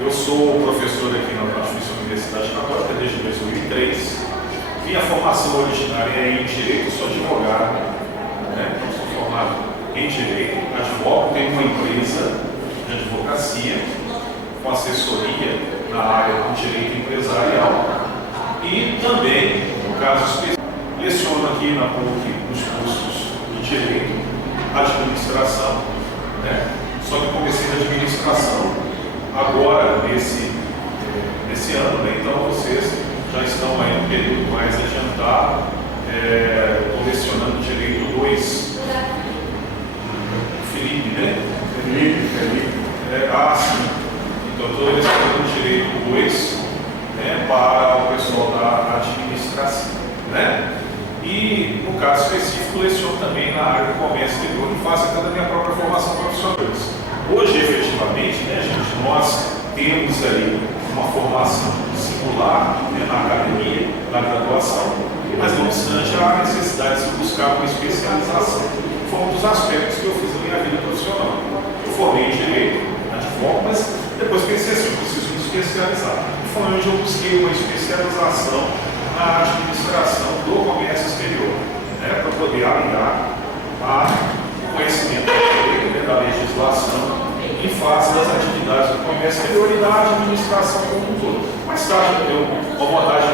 Eu sou professor aqui na Pontifícia Universidade Católica desde 2003. Minha formação originária é em Direito, sou advogado, né? Sou formado em Direito, advogo, tenho uma empresa de advocacia com assessoria na área do direito empresarial e também, no caso específico, leciono aqui na PUC nos cursos de Direito, Administração, né? Só que comecei na administração agora, nesse ano, né? Então vocês já estão aí no período mais adiantado. Estou lecionando Direito 2. Felipe, né? Felipe. Sim. Então estou lecionando Direito 2, né, para o pessoal da administração, né? E, no caso específico, leciono também na área do comércio exterior e faço até da minha própria formação profissional. Hoje, efetivamente, né, gente, nós temos ali uma formação singular, né, na academia, na graduação, mas não obstante há necessidade de se buscar uma especialização. Foi um dos aspectos que eu fiz na minha vida profissional. Eu formei em Direito, advogo, mas depois pensei assim, eu preciso me especializar. E foi onde eu busquei uma especialização na administração do comércio exterior, né, para poder aliar o conhecimento do direito, né, da legislação em face das atividades do comércio exterior e da administração como um todo. Mais tarde eu deu uma vontade